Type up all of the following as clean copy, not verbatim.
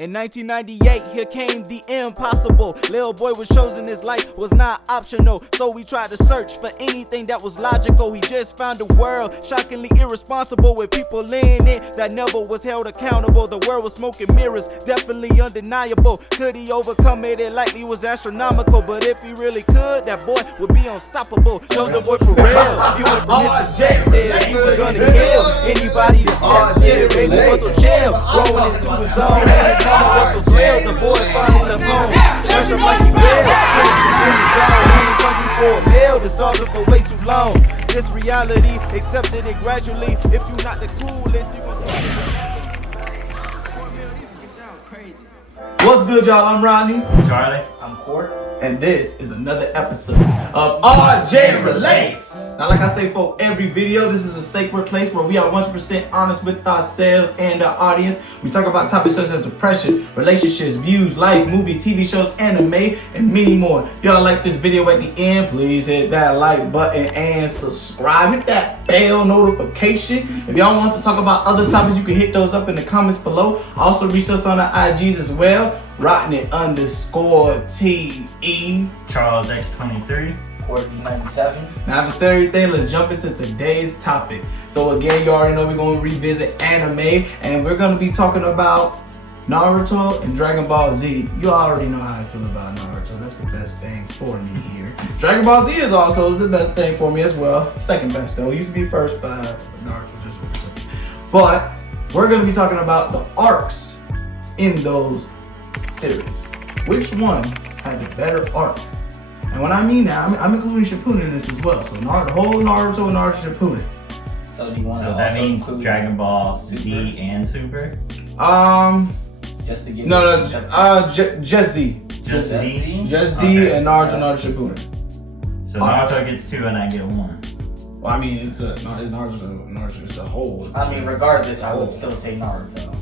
In 1998, here came the impossible. Lil boy was chosen, his life was not optional. So we tried to search for anything that was logical. He just found a world shockingly irresponsible, with people in it that never was held accountable. The world was smoking mirrors, definitely undeniable. Could he overcome it? It likely was astronomical. But if he really could, that boy would be unstoppable. Chosen boy for real. He went from his perspective. He was gonna kill anybody that said shit. Baby was so chill, growing into his own. Was so thrilled, the boy finally left home. Fresh up like he will, Prince in his zone. He was hungry for a meal, been starving for way too long. This reality, accepted it gradually. If you not the coolest, you gon' see. What's good, y'all? I'm Rodney. Charlie. I'm Court. And this is another episode of RJ Relates. Now, like I say for every video, this is a sacred place where we are 100% honest with ourselves and our audience. We talk about topics such as depression, relationships, views, life, movie, TV shows, anime, and many more. Y'all like this video at the end, please hit that like button and subscribe. Hit that bell notification. If y'all want to talk about other topics, you can hit those up in the comments below. Also reach us on our IGs as well. Rodney_TE. Charles X23. Court 97. Now, if said everything, let's jump into today's topic. So again, you already know we're going to revisit anime, and we're going to be talking about Naruto and Dragon Ball Z. You already know how I feel about Naruto. That's the best thing for me here. Dragon Ball Z is also the best thing for me as well. Second best though. It used to be first, but Naruto just really took it. But we're going to be talking about the arcs in those series. Which one had the better arc? And when I mean that, I'm including Shippuden in this as well. So the whole Naruto and Naruto Shippuden. So do you want So to that also means include Dragon Ball Z Super? and Super? Just to get Just Z. Just Z? Just Z Okay. and Naruto Shippuden. So Naruto gets 2 and I get 1. Well, I mean, it's Naruto is a whole. I mean, regardless, I would still say Naruto.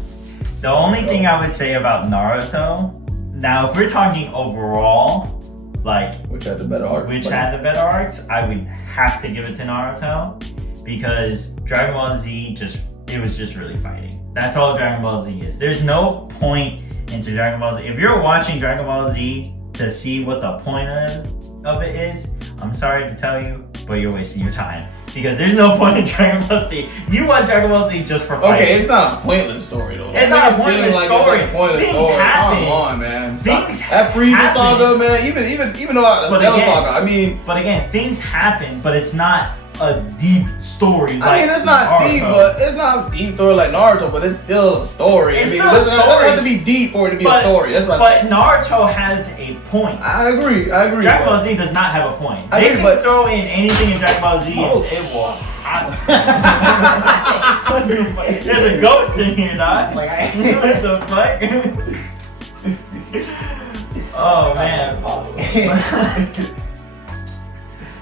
The only thing I would say about Naruto, now if we're talking overall, like Which had the better arc? which had the better arcs, I would have to give it to Naruto, because Dragon Ball Z it was just really fighting. That's all Dragon Ball Z is. There's no point into Dragon Ball Z. If you're watching Dragon Ball Z to see what the point of it is, I'm sorry to tell you, but you're wasting your time. Because there's no point in Dragon Ball Z. You watch Dragon Ball Z just for fighting. Okay, it's not a pointless story though. It's not a pointless story. Things happen. Come on, man. Things that Frieza happen. saga, man. Even though the Cell saga. I mean. But again, things happen, but it's not a deep story. I mean, it's not Naruto. deep, but it's not a deep story like Naruto, but it's still a story. It's I mean, still a it doesn't story. have to be deep for it to be a story. That's what But Naruto has a point. I agree. Dragon Ball Z does not have a point. I They agree, can but- throw in anything in Dragon Ball Z and Oh. it will happen. There's a ghost in here, dog. Like, What the fuck? Oh man.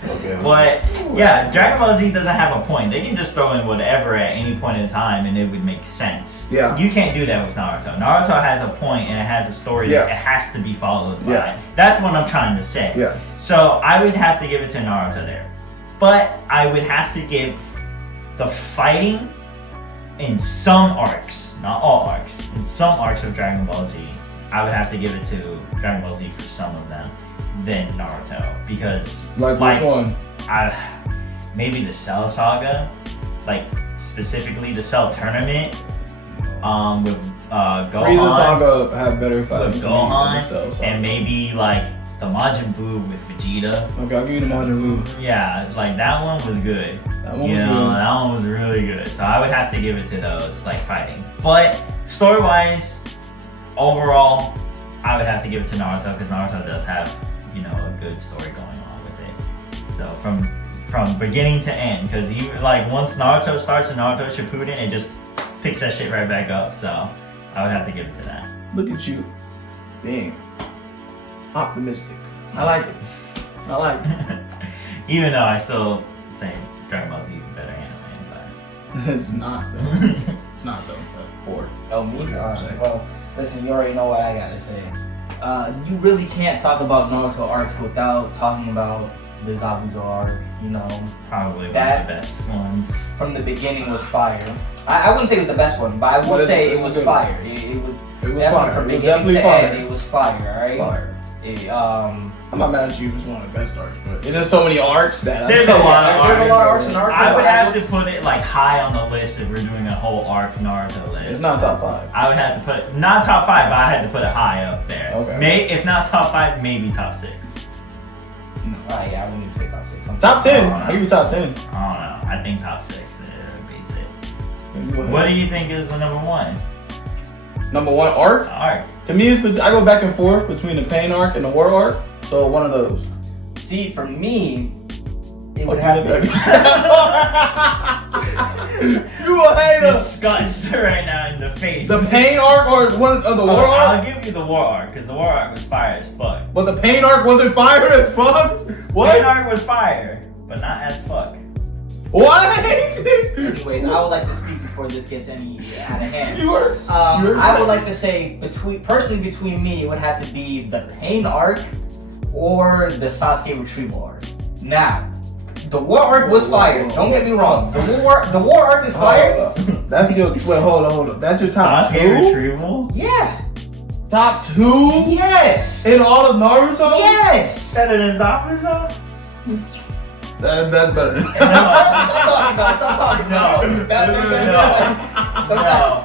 Okay. But yeah, Dragon Ball Z doesn't have a point. They can just throw in whatever at any point in time and it would make sense. Yeah. You can't do that with Naruto. Naruto has a point and it has a story that it has to be followed by. Yeah. That's what I'm trying to say. Yeah. So I would have to give it to Naruto there. But I would have to give the fighting in some arcs, not all arcs, in some arcs of Dragon Ball Z, I would have to give it to Dragon Ball Z for some of them than Naruto. Because Like which one? Maybe the Cell saga, like specifically the Cell tournament, with Gohan. Frieza saga had better fighting With to me than the Gohan, Cell saga. and maybe like the Majin Buu with Vegeta. Okay, I'll give you the Majin Buu. Yeah, like that one was good. That one was You know, good. that one was really good. So I would have to give it to those, like fighting. But story-wise, overall, I would have to give it to Naruto because Naruto does have, you know, a good story going on with it. So from beginning to end, because even like once Naruto starts and Naruto Shippuden, it just picks that shit right back up. So I would have to give it to that. Look at you. Dang. Optimistic. I like it. I like it. Even though I still say Dragon Ball Z is the better anime, but It's not though. It's not though. Or Oh, me? Well, listen, you already know what I gotta say. You really can't talk about Naruto arcs without talking about the Zabuza arc. You know, probably one That- of the best ones. from the beginning was fire. I wouldn't say it was the best one, but I will say it was fire. It It was definitely fire. from It was beginning definitely to fire. end, it was fire, alright? Fire. It, I'm not mad at you. It was one of the best arcs, but it's just so many arcs that There's a lot of there's a lot of arcs. arcs in Naruto. I would but have to what's- put it like high on the list if we're doing a whole arc Naruto list. It's not top 5. I would have to put it, not top 5, but I had to put it high up there. Okay. If not top 5, maybe top 6. Yeah, I wouldn't even say top 6. Top 10. I'll give you top 10. I don't know. I think top 6 beats it. Go ahead. What do you think is the number 1 Number 1 arc? arc? To me, I go back and forth between the pain arc and the war arc. So one of those. See, for me, it would Fuck have you, to. You a hater. Disgust right now in the face. The pain arc or one of the war I'll arc? give you the war arc because the war arc was fire as fuck. But the pain arc wasn't fire as fuck? What? Pain arc was fire, but not as fuck. What? Anyways, I would like to speak before this gets any out of hand. You were. I would like to say between me, it would have to be the pain arc or the Sasuke retrieval arc. Now, the war arc was fire. Don't get me wrong. The war arc is fire. That's your. Wait, hold on. That's your top Sasuke 2? retrieval? Yeah. Top 2? Yes. In all of Naruto? Yes. Better than Zabuza? That's better than Stop talking. No.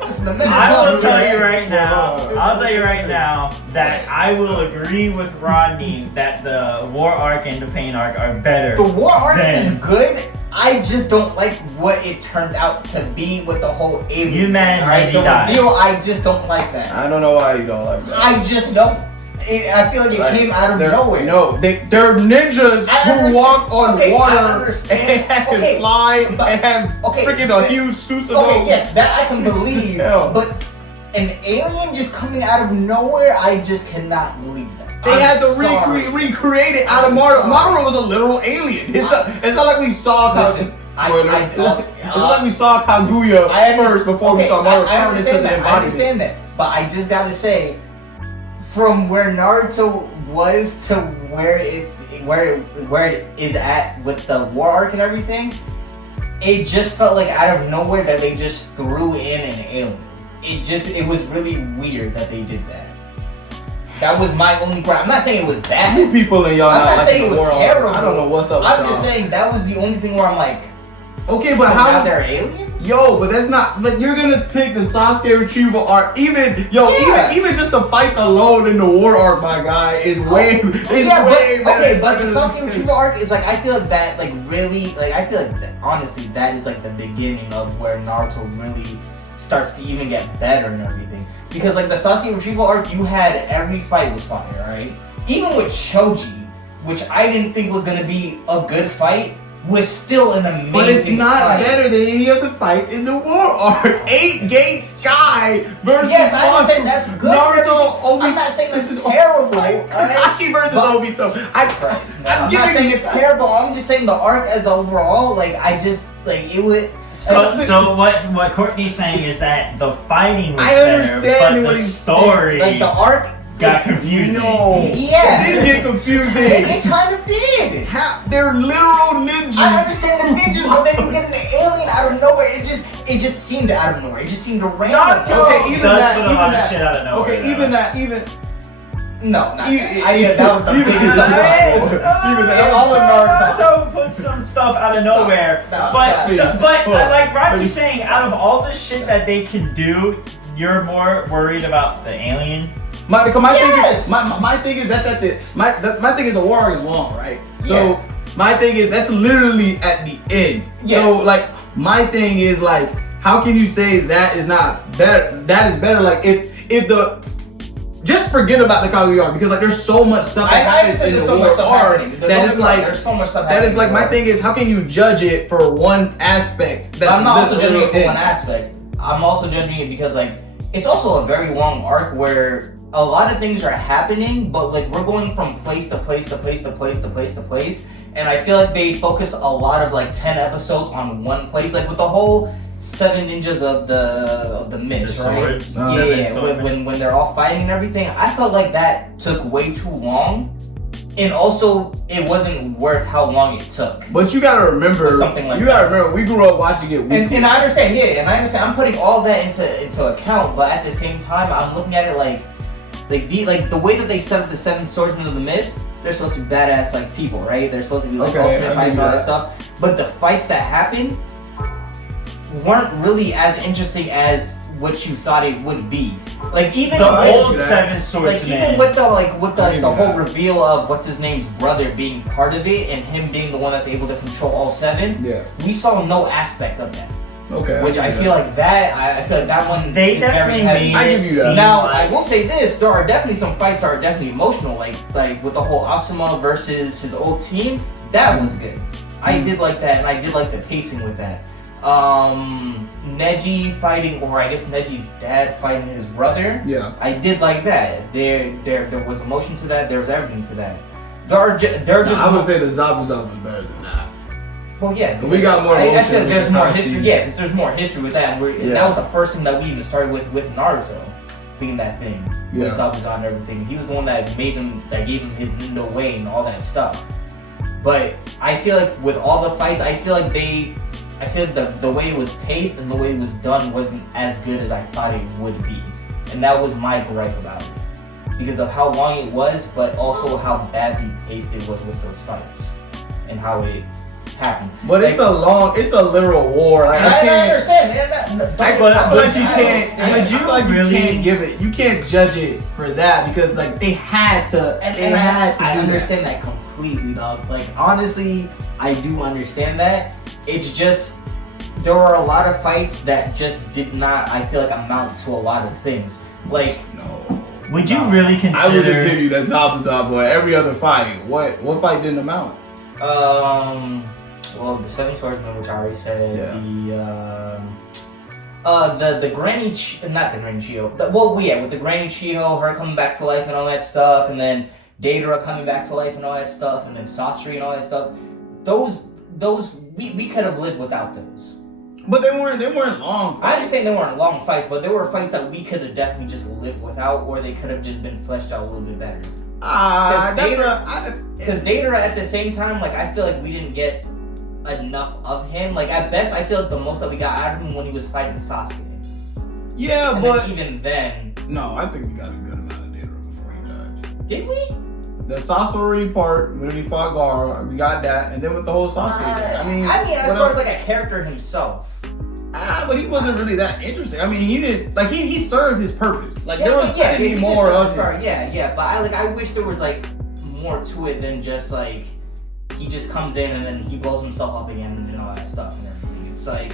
Listen, the minute I will talk, tell man. you right now. I'll tell you right now that I will agree with Rodney that the war arc and the pain arc are better. The war arc than- is good. I just don't like what it turned out to be with the whole alien. You man, alright? Reggie The died. reveal, I just don't like that. I don't know why you don't like that. I just don't. I feel like it came out of nowhere. No, they're ninjas I who understand. walk on Okay, water I understand. and can Okay, fly but- and have okay, freaking a but- huge Susanoo. Okay, yes, that I can believe. Hell. But an alien just coming out of nowhere, I just cannot believe that. They had to recreate it out of I'm Mario. sorry. Mario was a literal alien. It's not like we saw. Listen, It's like we saw Kaguya first before we saw Mario I turn into understand the that. I embodiment. understand that, but I just gotta say, from where Naruto was to where it is at with the war arc and everything, it just felt like out of nowhere that they just threw in an alien. It was really weird that they did that. That was my only gripe. I'm not saying it was bad. You people in y'all I'm not like saying it was war arc. terrible. I don't know what's up with I'm y'all. just saying that was the only thing where I'm like, Okay, but so how? now they're aliens? Yo, but that's not. But you're gonna pick the Sasuke retrieval arc. Even even just the fights alone in the war arc, my guy, is way way better. Okay, It's but the better Sasuke than- retrieval arc is like, I feel like that like really like I feel like that, honestly that is like the beginning of where Naruto really starts to even get better and everything. Because like the Sasuke retrieval arc, you had every fight was fire, right? Even with Choji, which I didn't think was gonna be a good fight, was still an amazing But it's not fight. better than any of the fights in the war arc. 8-Gate Sky versus Yes, I understand that's good. Naruto, Obito. I'm not saying that's terrible. Kakashi versus But- Obito. I'm not giving saying you- it's terrible. I'm just saying the arc as overall, like I just like it would. So what Courtney's saying is that the fighting was I better, understand but what the he's story like the arc got confusing. No. Yeah. It did get confusing. It kind of did. They're literal ninjas. I understand the ninjas, but then you get an alien out of nowhere. It just seemed out of nowhere. It just seemed random. Naruto Okay, even does that, put a even lot of that. shit out of nowhere. Okay, even that, No, not Even- that. I that was the even biggest that. surprise. Even So all of Naruto. Naruto put some stuff out of nowhere, Stop, but stop. like Rodney's saying, out of all the shit that they can do, you're more worried about the alien. My Yes. thing is my thing is that's at the my thing is the war arc is long, right? So Yeah. my thing is that's literally at the end. Yes. So like my thing is like how can you say that is not better? That is better. Like if the just forget about the Kaguya arc because like there's so much stuff that I happens understand in there's the so war much stuff arc happening. that is like there's so much stuff that is happening like in my the thing is how can you judge it for one aspect? But I'm not also judging it for literally one aspect. I'm also judging it because like it's also a very long arc where a lot of things are happening, but like we're going from place to place to place to place to place to place, and I feel like they focus a lot of like 10 episodes on one place, like with the whole 7 ninjas of the mist, The right? swords. Yeah, when they're all fighting and everything. I felt like that took way too long. And also, it wasn't worth how long it took. But you gotta remember, Or something like you gotta that. remember, we grew up watching it weekly. And I understand, yeah, and I understand. I'm putting all that into account, but at the same time, I'm looking at it like the way that they set up the 7 swordsmen of the mist. They're supposed to be badass like people, right? They're supposed to be like Okay, ultimate I fights and all get that stuff. But the fights that happened weren't really as interesting as what you thought it would be. Like even The I old agree with that. Seven like Swordsmen. even with the I agree the with whole that. reveal of what's his name's brother being part of it and him being the one that's able to control all 7, Yeah. we saw no aspect of that. Okay. Which I feel like that one They is definitely very heavy. made I it give you that. seem Now like- I will say this: there are definitely some fights that are definitely emotional, like with the whole Asuma versus his old team. That was good. I did like that, and I did like the pacing with that. Neji fighting, or I guess Neji's dad fighting his brother. Yeah. I did like that. There was emotion to that. There was everything to that. There are just. I would say the Zabuza was better than that. Well, yeah, But we got more I emotion feel like with there's the more Kakashi. history. Yeah, because there's more history with that, and Yeah. that was the first thing that we even started with Naruto, being that thing Yeah. with Zabuza and everything. He was the one that gave him his Nindo way and all that stuff. But I feel like with all the fights, I feel like the way it was paced and the way it was done wasn't as good as I thought it would be, and that was my gripe about it because of how long it was, but also how badly paced it was with those fights and how it happened. But it's a literal war. Like, And I can't. understand, man. Don't get me wrong, But you I can't. understand. But you like you really- can't give it. You can't judge it for that because like they had to. And I understand that completely, dog. Like honestly, I do understand that. It's just there were a lot of fights that just did not, I feel like, amount to a lot of things. Like No. Would you really consider? I would just give you that Zabuza, but every other fight, what fight didn't amount? well, the 7 swordsmen, which I already said, Yeah. the Granny, not the Granny Chiyo. With the Granny Chiyo, her coming back to life and all that stuff, and then Deidara coming back to life and all that stuff, and then Sasori and all that stuff. Those we could have lived without those. But they weren't long fights. I understand they weren't long fights, but there were fights that we could have definitely just lived without, or they could have just been fleshed out a little bit better. Because Deidara at the same time, like I feel like we didn't get enough of him. Like at best, I feel like the most that we got out of him when he was fighting Sasuke. yeah, And but then even then, no, I think we got a good amount of Deidara before he died. did we? The Sasori part when he fought Gaara, we got that, and then with the whole Sasuke thing, I mean, as what far else? as like a character himself. But he wasn't really that interesting. I mean, he didn't like he served his purpose. Like Yeah, there was but yeah, plenty he more did of serve him. his part. Yeah. But I wish there was like more to it than just like he just comes in and then he blows himself up again and all that stuff and everything. It's like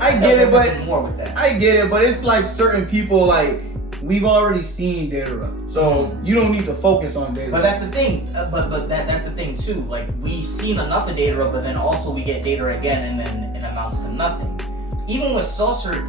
I felt get it, there but was more with that. I get it, but it's like certain people like we've already seen Deidara, so you don't need to focus on Deidara. But that's the thing. That's the thing too. Like we've seen enough of Deidara, but then also we get Deidara again, and then it amounts to nothing. Even with Sorcery.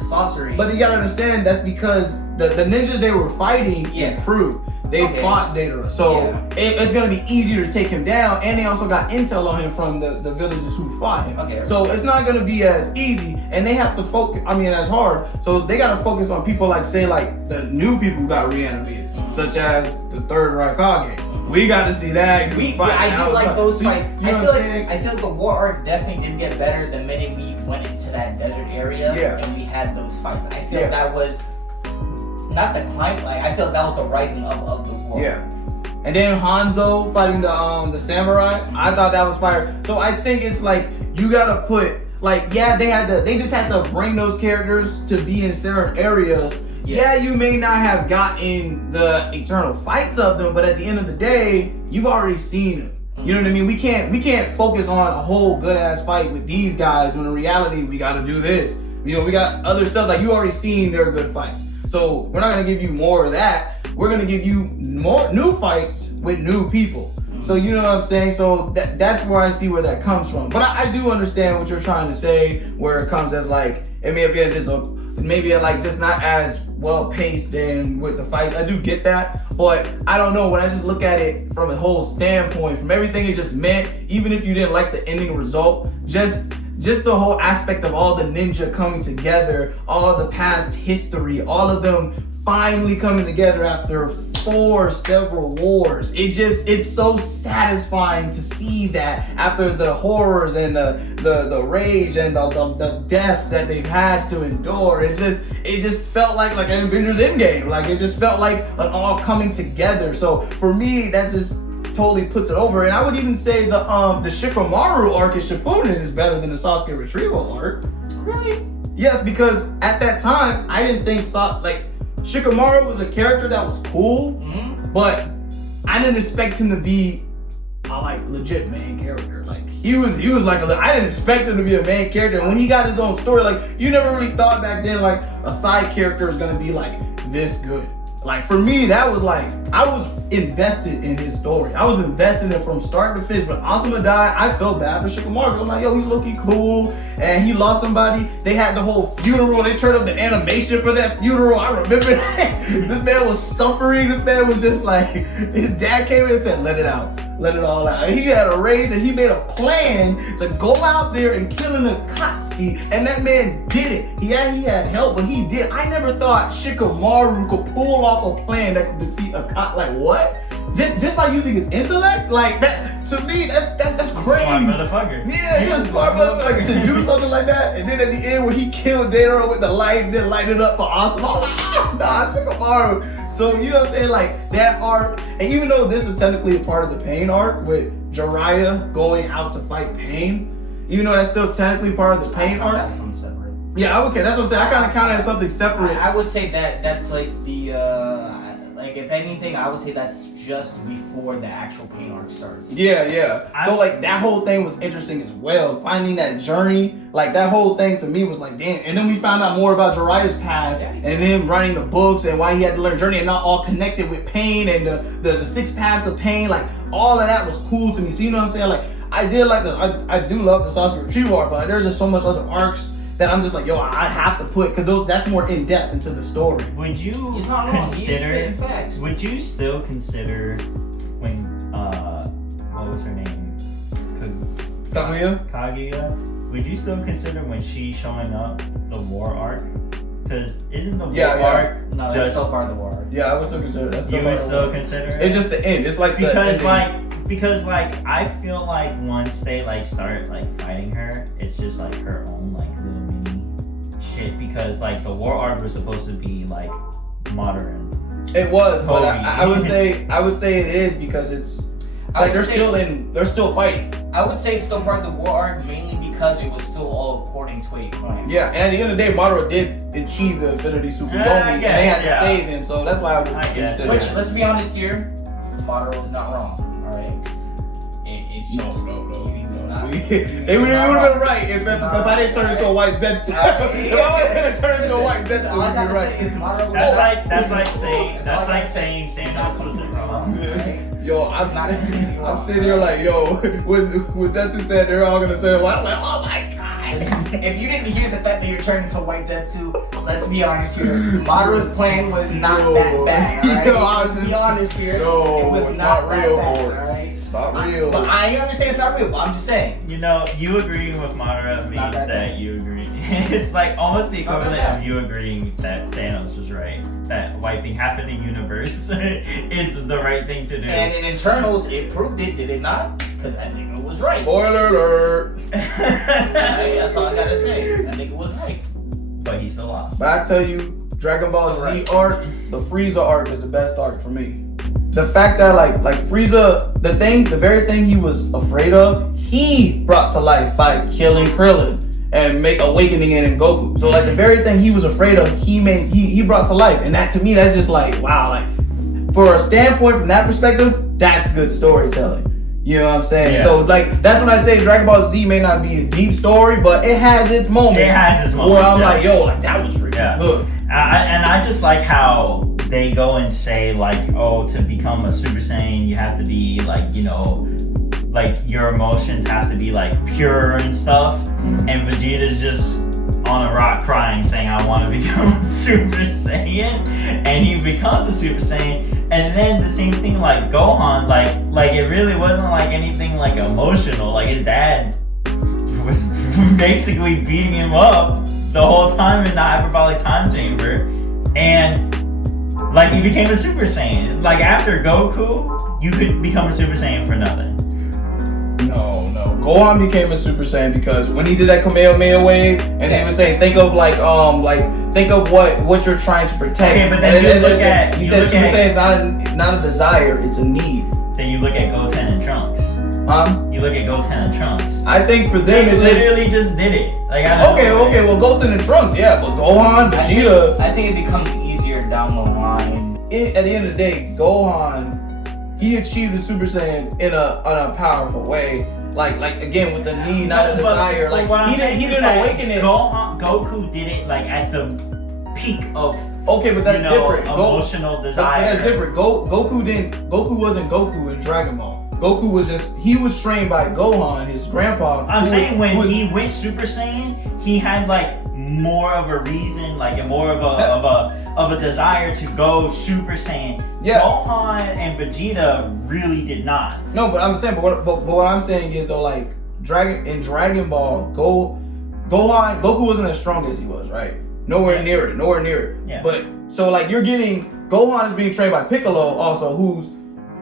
But you gotta understand that's because the ninjas they were fighting improved. They fought Deidara, so it's gonna be easier to take him down. And they also got intel on him from the villagers who fought him. Okay. So it's not gonna be as easy, and they have to focus. I mean, as hard. So they gotta focus on people like say like the new people who got reanimated, such as the third Raikage. We got to see that. I do like those fights. You know I what I'm saying? feel like the war arc definitely did get better the minute we went into that desert area and we had those fights. I feel that was not the climb. Like I feel that was the rising up of the war. Yeah. And then Hanzo fighting the samurai. I thought that was fire. So I think it's like you gotta put like they just had to bring those characters to be in certain areas. Yeah, you may not have gotten the eternal fights of them, but at the end of the day, you've already seen them. You know what I mean? We can't focus on a whole good ass fight with these guys when in reality we gotta do this. You know, we got other stuff like you already seen their good fights. So we're not gonna give you more of that. We're gonna give you more new fights with new people. So you know what I'm saying? So that's where I see where that comes from. But I do understand what you're trying to say, where it comes as like it may have been just not as well paced and with the fights. I do get that, but I don't know, when I just look at it from a whole standpoint, from everything it just meant, even if you didn't like the ending result, just the whole aspect of all the ninja coming together, all of the past history, all of them finally coming together after several wars. It's so satisfying to see that after the horrors and the rage and the deaths that they've had to endure. It just felt like an Avengers Endgame. Like it just felt like an all coming together. So for me, that's just totally puts it over. And I would even say the Shikamaru arc in Shippuden is better than the Sasuke retrieval arc. Really? Yes, because at that time I didn't think Shikamaru was a character that was cool, but I didn't expect him to be a legit main character. Like he was like I didn't expect him to be a main character. And when he got his own story, like you never really thought back then like a side character is gonna be like this good. Like for me, that was like I was invested in his story. I was invested in it from start to finish. But Asuma died, I felt bad for Shikamaru. I'm like, yo, he's low-key cool, and he lost somebody. They had the whole funeral. They turned up the animation for that funeral. I remember that. This man was suffering. This man was just like, his dad came in and said, let it out. Let it all out. And he had a rage, and he made a plan to go out there and kill an Akatsuki, and that man did it. He had help, but he did. I never thought Shikamaru could pull off a plan that could defeat Akatsuki. Like what? Just by using his intellect? Like that to me, that's crazy. Smart motherfucker. Yeah, he's a smart motherfucker. Like, to do something like that, and then at the end where he killed Deidara with the light and then light it up for Asuma, I'm like, nah, Shikamaru. So you know what I'm saying? Like that arc, and even though this is technically a part of the Pain arc with Jiraiya going out to fight Pain, even though that's still technically part of the Pain arc. That's something separate. Yeah, okay, that's what I'm saying. I kind of count it as something separate. I would say that's like the like if anything, I would say that's just before the actual Pain arc starts. Yeah. So like that whole thing was interesting as well. Finding that journey, like that whole thing to me was like, damn. And then we found out more about Jiraiya's past and him writing the books and why he had to learn journey and not all connected with Pain and the 6 paths of Pain. Like all of that was cool to me. So you know what I'm saying? Like I did like I do love the Sasuke retrieval arc, but like, there's just so much other arcs that I'm just like, yo, I have to put because that's more in depth into the story. Would you He's not wrong. He's consider? spitting facts. Would you still consider when what was her name? Kaguya? Would you still consider when she's showing up the war arc? Because isn't the war arc No, that's just still part of the war. Yeah, I would still consider that. you would still consider it? It's just the end. It's like because I feel like once they like start like fighting her, it's just like her own like little mini shit. Because like the war arc was supposed to be like modern. It was, but I would say it is because it's like they're still fighting. I would say it's still part of the war arc mainly because it was still all according to a plan. Yeah, and at the end of the day, Madara did achieve the Infinity Super Yomi, and they had to save him, so that's why I would consider Which, it. let's be honest here, Madara was not wrong, alright? It's just... No. They would have been right if I didn't turn into a white Zetsu. If I didn't turn into a white Zetsu, all I you'd be gotta say is right. Madara That's like saying Thanos was wrong. Yo, I'm sitting here like, yo, when Zetsu said they're all gonna turn white, I'm like, oh my god. If you didn't hear the fact that you're turning into white Zetsu, let's be honest here. Madara's plan was not that bad, alright? Let's be honest here. No, it was it's not not that real, bad, boys. alright? It's not real. But I understand it's not real, but I'm just saying. You know, you agreeing with Madara It's means not that that bad. you agree. It's like almost the It's not that equivalent bad. of you agreeing that Thanos was right. That wiping half of the universe is the right thing to do. And in Internals, it proved it, did it not? Because that nigga was right. Spoiler alert. Right, that's all I gotta say. That nigga was right. But he still lost. But I tell you, Dragon Ball Still Z right. arc, the Frieza arc is the best arc for me. The fact that like Frieza, the very thing he was afraid of, he brought to life by killing Krillin and make awakening in Goku. So like the very thing he was afraid of, he brought to life. And that to me, that's just like, wow, like for a standpoint from that perspective, that's good storytelling. You know what I'm saying? Yeah. So like that's when I say Dragon Ball Z may not be a deep story, but it has its moments. It has its moments. Where I'm yeah. like, yo, like that was freaking good. And I just like how they go and say like, oh, to become a Super Saiyan, you have to be like, you know, like your emotions have to be like pure and stuff. Mm-hmm. And Vegeta's just on a rock crying saying, I want to become a Super Saiyan. And he becomes a Super Saiyan. And then the same thing like Gohan, like it really wasn't like anything like emotional. Like his dad was basically beating him up the whole time in the hyperbolic time chamber. And Like he became a Super Saiyan. Like after Goku, you could become a Super Saiyan for nothing. No. Gohan became a Super Saiyan because when he did that Kamehameha wave, and they were saying, think of think of what you're trying to protect. Okay, but then you look at he said Super Saiyan is not a desire, it's a need. Then you look at Goten and Trunks. You look at Goten and Trunks. I think for them They literally just did it. Like I don't know. Okay, well Goten and Trunks, yeah, but Gohan, Vegeta. I think it becomes easier down the line. At the end of the day, Gohan, he achieved the Super Saiyan in a powerful way. Like again with the need, not a desire. But Like what I'm he saying didn't is that awaken it. Goku did it like at the peak of Okay, but that's different. Emotional desire. But that's different. Goku wasn't Goku in Dragon Ball. Goku was he was trained by Gohan, his grandpa. I'm saying when he went Super Saiyan, he had like more of a reason, like a more of a desire to go Super Saiyan. Yeah. Gohan and Vegeta really did not. No, but I'm saying, but what I'm saying is though, like Dragon Ball, Goku wasn't as strong as he was, right? Nowhere near it. Yeah. But so like you're getting Gohan is being trained by Piccolo also, who's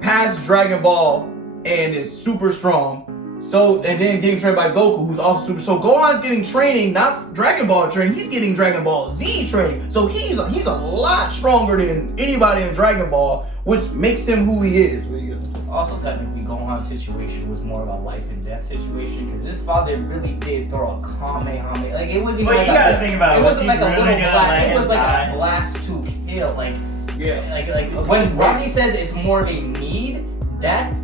past Dragon Ball and is super strong. So and then getting trained by Goku, who's also super. So Gohan's getting training, not Dragon Ball training. He's getting Dragon Ball Z training. So he's a lot stronger than anybody in Dragon Ball, which makes him who he is. Also, technically, Gohan's situation was more of a life and death situation because his father really did throw a Kamehameha. Like it wasn't. But like you gotta think about it. It wasn't Was like he a really little gonna blast. let It was him like die? a blast to kill. Like Yeah. when Rodney says it's more of a need, that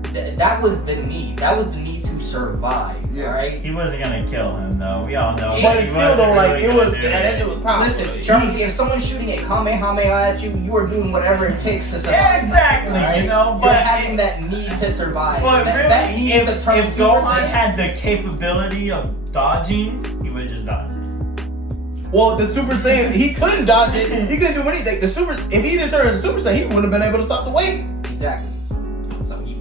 was the need. That was the need to survive. Yeah. Right. He wasn't gonna kill him though. We all know. But he it's still wasn't though, like really it gonna was. do That was powerful. Listen, Charlie, if someone's shooting a Kamehameha at you, you are doing whatever it takes to survive. Yeah, exactly. Right? You know, You're but having that need to survive. But that really, need if to turn Super Gohan Saiyan. had the capability of dodging, he would have just dodged it. Well, the Super Saiyan, he couldn't dodge it. He couldn't do anything. If he didn't turn into Super Saiyan, he wouldn't have been able to stop the wave. Exactly. So he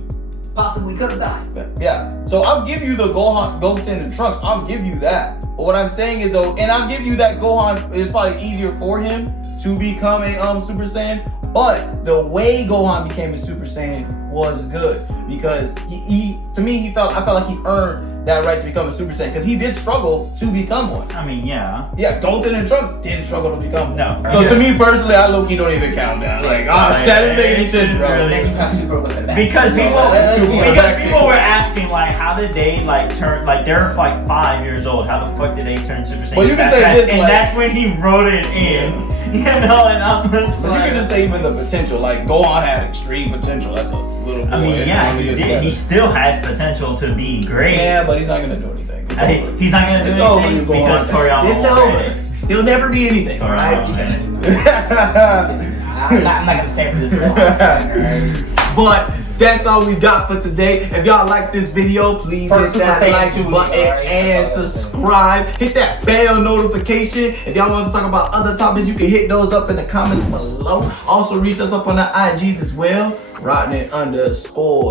possibly could have died. Yeah. So I'll give you the Goten and Trunks. I'll give you that. But what I'm saying is though, and I'll give you that Gohan is probably easier for him to become a Super Saiyan. But the way Gohan became a Super Saiyan was good because he to me I felt like he earned that right to become a Super Saiyan because he did struggle to become one. I mean, yeah. Yeah, Goten and Trunks didn't struggle to become one. No. So to me personally, I low-key don't even count that. Like, that doesn't make any sense, bro. Really- Then you have Super with the back. Because let's people were asking like, how did they like turn like they're like 5 years old? How the fuck did they turn Super Saiyan? Well, you can that say fast? this, and like- that's when he wrote it in. You know, and I'm just But you like, can just say even the potential. Like Gohan had extreme potential. That's a little boy. I mean, yeah, Really he is did. better. He still has potential to be great. Yeah, but he's not gonna do anything. It's over. He's not gonna do It's over, anything you Gohan. because Toriyama. It's won't over. write it. He'll never be anything. Toriyama Right? won't write it. I'm not gonna stand for this Gohan. But that's all we got for today. If y'all like this video, please First hit that Super Saiyan like 2, button alright? and subscribe. Hit that bell notification. If y'all want to talk about other topics, you can hit those up in the comments below. Also reach us up on the IGs as well.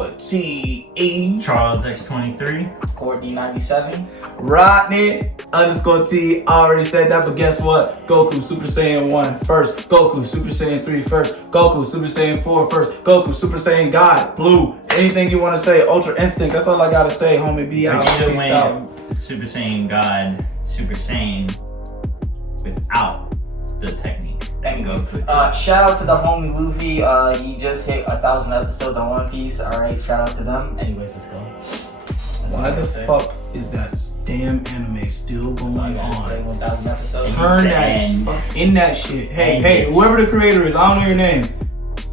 Rodney_TE. Charles X23. Courtney 97. Rodney_T. I already said that, but guess what? Goku Super Saiyan 1 first. Goku Super Saiyan 3 first. Goku Super Saiyan 4 first. Goku Super Saiyan God. Blue. Anything you want to say? Ultra Instinct. That's all I gotta say, homie. Be out. Vegeta Peace out. went Super Saiyan God, Super Saiyan without the technique. Anyways, Goku. shout out to the homie Luffy. He just hit 1,000 episodes on One Piece. Alright, shout out to them. Anyways, let's go. Why the fuck is that damn anime still going on? 1,000 episodes. Turn that in that shit. Hey, whoever the creator is, I don't know your name.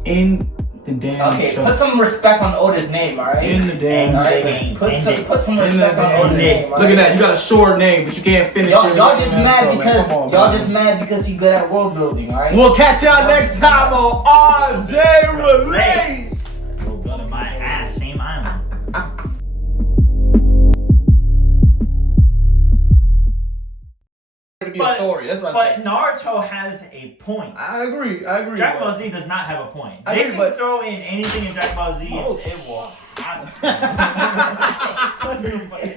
In the damn Okay, show. put some respect on Oda's name, alright? In the damn Alright, put some In respect the on damn Oda's name. Look at that, you got a short name, but you can't finish Y'all it. just mad So, because come on, y'all man. just mad because you good at world building, alright? We'll catch y'all next time on RJ Relates. Go to my ass, same island. It's gonna be a story. That's what I'm But saying. Naruto has a point. I agree. Dragon Ball Z does not have a point. I They agree, can but- throw in anything in Dragon Ball Z Oh, and it will happen.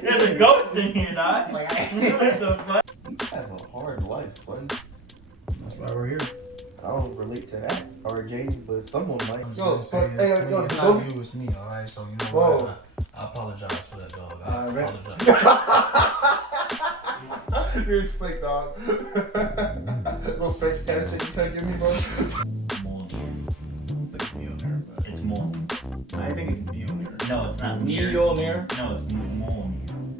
There's a ghost in here, dog. What the fuck? You have a hard life, buddy. That's why we're here. I don't relate to that or James, but someone might. I'm Yo, just saying, hey, it's, yo, it's go- not you, it's me, alright? So, you know Whoa. what? I apologize for that, dog. I Alright. apologize. You're slick, dog. No fake handshake you can't give me, bro. Look at me on there, bro. It's more. I think it's me on there. No, it's not Me, near. you on there? No, it's more.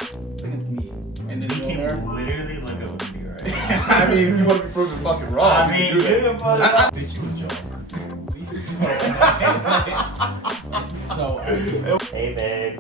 I think it's me. And then You you on can there? literally look over me right now. I mean, if you want to be proven fucking wrong, I mean, you can do good, but I think you a joke. We so hey, babe.